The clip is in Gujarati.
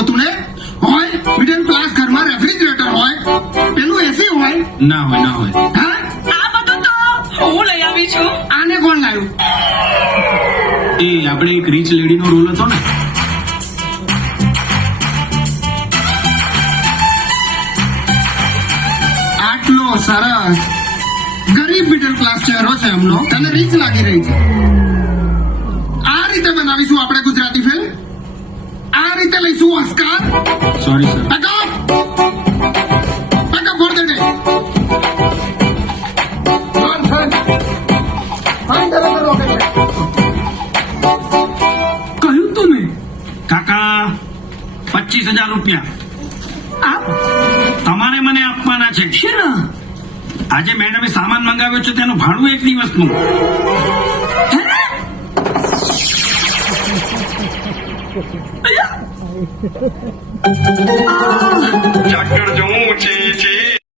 હતું ને હોય મિડલ ક્લાસ ઘરમાં રેફ્રિજરેટર હોય પેલું એસી હોય ના હોય ના હોય. હા આ બધું તો હું લઈ આવી છું. આને કોણ લાવ્યું? એ આપણે એક રીચ લેડીનો રોલ હતો ને. આટલો સરસ ગરીબ મિડલ ક્લાસ ચહેરો છે એમનો તને રીચ લાગી રહી છે. આ રીતે બનાવીશું આપણે ગુજરાતી ફિલ્મ. આ રીતે લઈશું Oscar. Sorry sir. Pack up for the day. કહ્યું તું ને કાકા 25,000 રૂપિયા તમારે મને આપવાના છે. આજે મેડમે સામાન મંગાવ્યો છે તેનું ભાડું એક દિવસનું. આ